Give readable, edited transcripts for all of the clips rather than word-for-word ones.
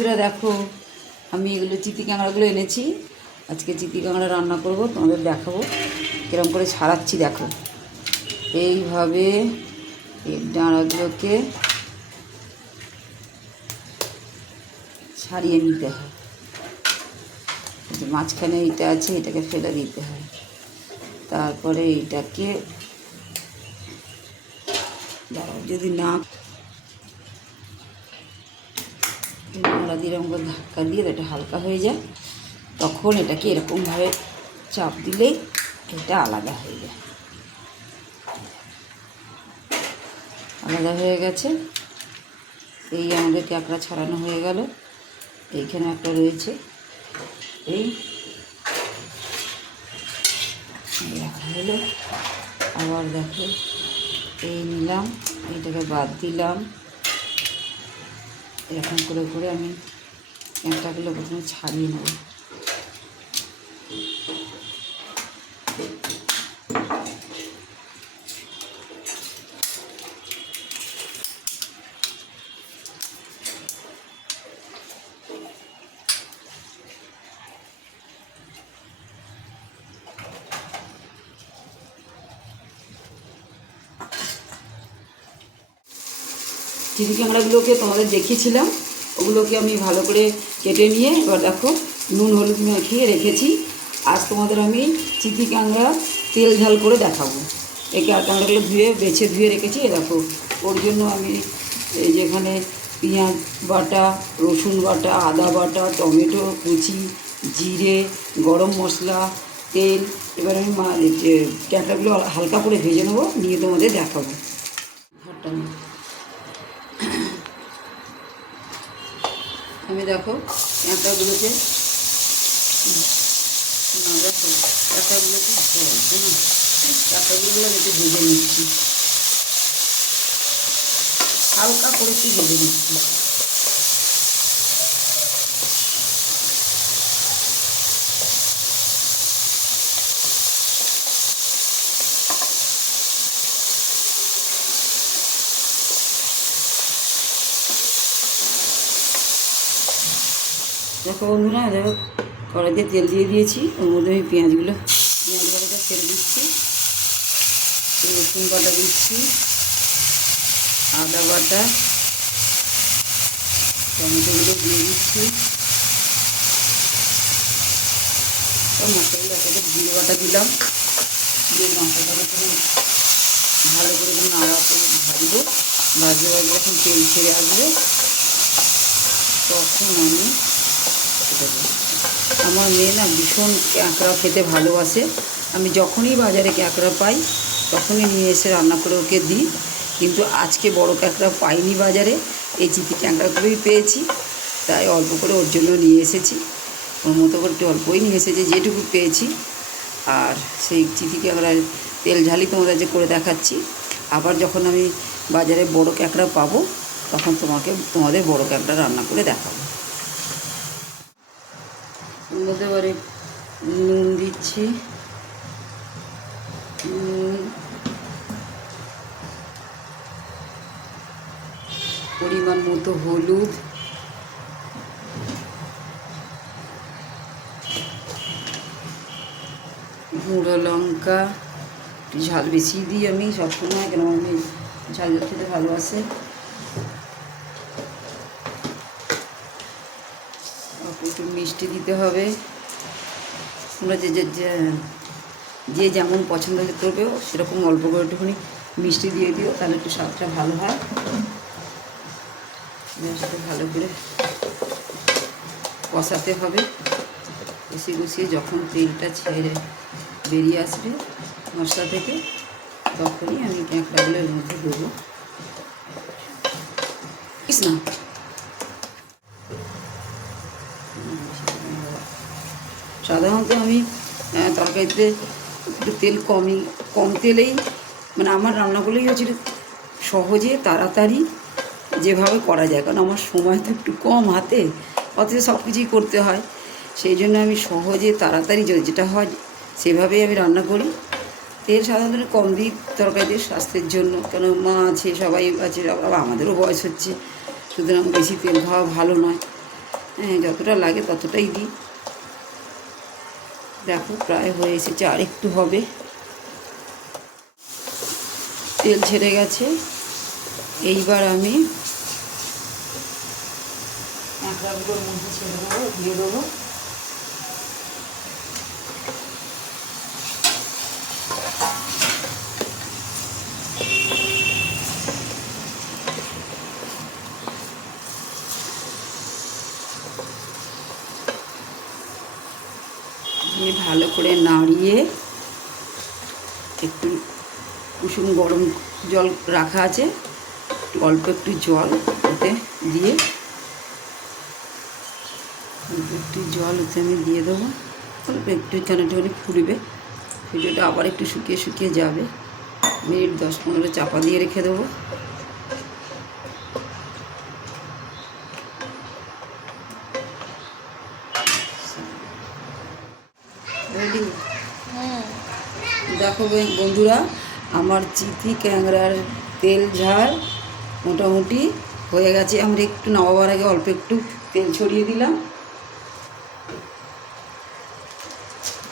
বন্ধুরা দেখো, আমি এগুলো চিতি কাঁকড়াগুলো এনেছি। আজকে চিতি কাঁকড়া রান্না করব, তোমাদের দেখাবো কিরম করে ছাড়াচ্ছি। দেখো এইভাবে এর ডাঁড়াগুলোকে ছাড়িয়ে নিতে হয়। যে মাঝখানে এইটা আছে, এটাকে ফেলে দিতে হয়। তারপরে এইটাকে যদি না নোংরা দিয়ে এরকম করে ধাক্কা দিয়ে এটা হালকা হয়ে যায়, তখন এটাকে এরকমভাবে চাপ দিলেই এটা আলাদা হয়ে যায়। আলাদা হয়ে গেছে। এই আমাদের কাঁকড়া ছাড়ানো হয়ে গেল। এইখানে একটা রয়েছে, এই রাখা হলো। আবার দেখো, এই নিলাম, এইটাকে বাদ দিলাম। এরকম করে করে আমি কাঁকড়াগুলো প্রথমে ছাড়িয়ে নেব। চিতি কাঁকড়াগুলোকে তোমাদের দেখিয়েছিলাম, ওগুলোকে আমি ভালো করে কেটে নিয়ে এবার দেখো নুন হলুদ মাখিয়ে রেখেছি। আজ তোমাদের আমি চিতি কাঁকড়া তেল ঝাল করে দেখাবো। এই কাঁকড়াগুলো বেছে ধুয়ে রেখেছি। দেখো, ওর জন্য আমি এই যেখানে পেঁয়াজ বাটা, রসুন বাটা, আদা বাটা, টমেটো কুচি, জিরে, গরম মশলা, তেল, এবার আমি কাঁকড়াগুলো হালকা করে ভেজে নেবো, নিয়ে তোমাদের দেখাবো। আমি দেখো কাঁকড়াগুলোকে কাঁকড়াগুলো আমি একটু ভেজে নিচ্ছি, হালকা করে একটু ভেজে নিচ্ছি। দেখো বন্ধুরা, দেখো কড়াইতে তেল দিয়ে দিয়েছি, ওর মধ্যে আমি পেঁয়াজ বাটাটা ছেড়ে দিচ্ছি, রসুন বাটা দিচ্ছি, আদা বাটা, টমেটোগুলো দিয়ে দিচ্ছি, মশলাগুলো একটা জিরে বাটা দিলাম, দিয়ে মশলাটাকে ভালো করে নাড়া করে ভাজবো। ভাজতে ভাজতে যখন তেল ছেড়ে আসবে তখন আমি আমার মেয়ে না ভীষণ কাঁকড়া খেতে ভালোবাসে। আমি যখনই বাজারে কাঁকড়া পাই তখনই নিয়ে এসে রান্না করে ওকে দিই। কিন্তু আজকে বড় কাঁকড়া পাইনি বাজারে, এই চিতি কাঁকড়াগুলোই পেয়েছি, তাই অল্প করে ওর জন্য নিয়ে এসেছি। ওর মতো করে একটু অল্পই নিয়ে এসেছি যেটুকু পেয়েছি। আর সেই চিতি কাঁকড়ার তেল ঝালি তোমাদের যে করে দেখাচ্ছি। আবার যখন আমি বাজারে বড় কাঁকড়া পাবো তখন তোমাদের বড় কাঁকড়া রান্না করে দেখাবো। মধ্যে এবারে নুন দিচ্ছি, পরিমাণ মতো হলুদ, গুঁড়ো লঙ্কা, ঝাল বেশি দিই আমি সবসময়, কেন আমি ঝাল খেতে ভালোবাসে। একটু মিষ্টি দিতে হবে, তোমরা যে যেমন পছন্দ করবে সেরকম অল্প করে একটুখানি মিষ্টি দিয়ে দিও, তাহলে একটু স্বাদটা ভালো হয়। সাথে ভালো করে কষাতে হবে, কষিয়ে যখন তেলটা ছেড়ে বেরিয়ে আসবে মশলা থেকে, তখনই আমি কাঁকড়াগুলো এর মধ্যে দেবো। না সাধারণত আমি তরকারিতে একটু তেল কম তেলেই, মানে আমার রান্নাগুলোই হচ্ছে সহজে তাড়াতাড়ি যেভাবে করা যায়, কারণ আমার সময় তো একটু কম হাতে, অথচ সব কিছুই করতে হয়। সেই জন্য আমি সহজে তাড়াতাড়ি যেটা হয় সেভাবেই আমি রান্না করি। তেল সাধারণত কম দিই তরকারিতে স্বাস্থ্যের জন্য, কেন মা আছে, সবাই আছে, আবার আমাদেরও বয়স হচ্ছে, সুতরাং বেশি তেল খাওয়া ভালো নয়। যতটা লাগে ততটাই দিই। দেখো প্রায় হয়ে এসেছে, আর একটু হবে। তেল ছেড়ে গেছে। এইবার আমি কাঁকড়াগুলোর মধ্যে ছেড়ে দেবো, দিয়ে দেবো। ভালো করে নাড়িয়ে একটু কুসুম গরম জল রাখা আছে, অল্প একটু জল ওতে দিয়ে আমি দিয়ে দেবো। অল্প একটু একটুখানি ফুটবে, ফুটোটা আবার একটু শুকিয়ে শুকিয়ে যাবে। মিনিট 10-15 চাপা দিয়ে রেখে দেবো। রেডি। দেখো বন্ধুরা, আমার চিতি ক্যাংরার তেল ঝাল মোটামুটি হয়ে গেছে। আমরা একটু নামাবার আগে অল্প একটু তেল ছড়িয়ে দিলাম,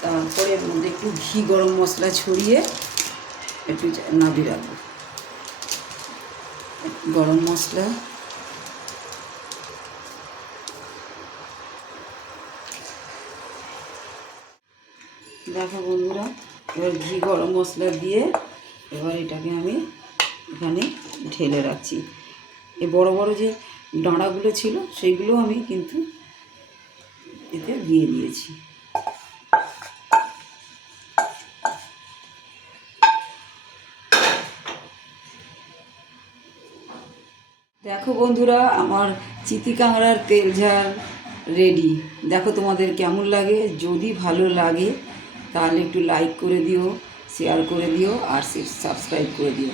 তারপরে এর মধ্যে একটু ঘি গরম মশলা ছড়িয়ে একটু নামিয়ে রাখবো। গরম মশলা, দেখো বন্ধুরা, এবার ঘি গরম মশলা দিয়ে এবার এটাকে আমি এখানে ঢেলে রাখছি। এই বড় বড় যে ডাঁড়াগুলো ছিল সেইগুলো আমি কিন্তু এতে দিয়ে দিয়েছি। দেখো বন্ধুরা, আমার চিতি কাঁকড়ার তেল ঝাল রেডি। দেখো তোমাদের কেমন লাগে। যদি ভালো লাগে তাহলে একটু লাইক করে দিও, শেয়ার করে দিও, আর সাবস্ক্রাইব করে দিও।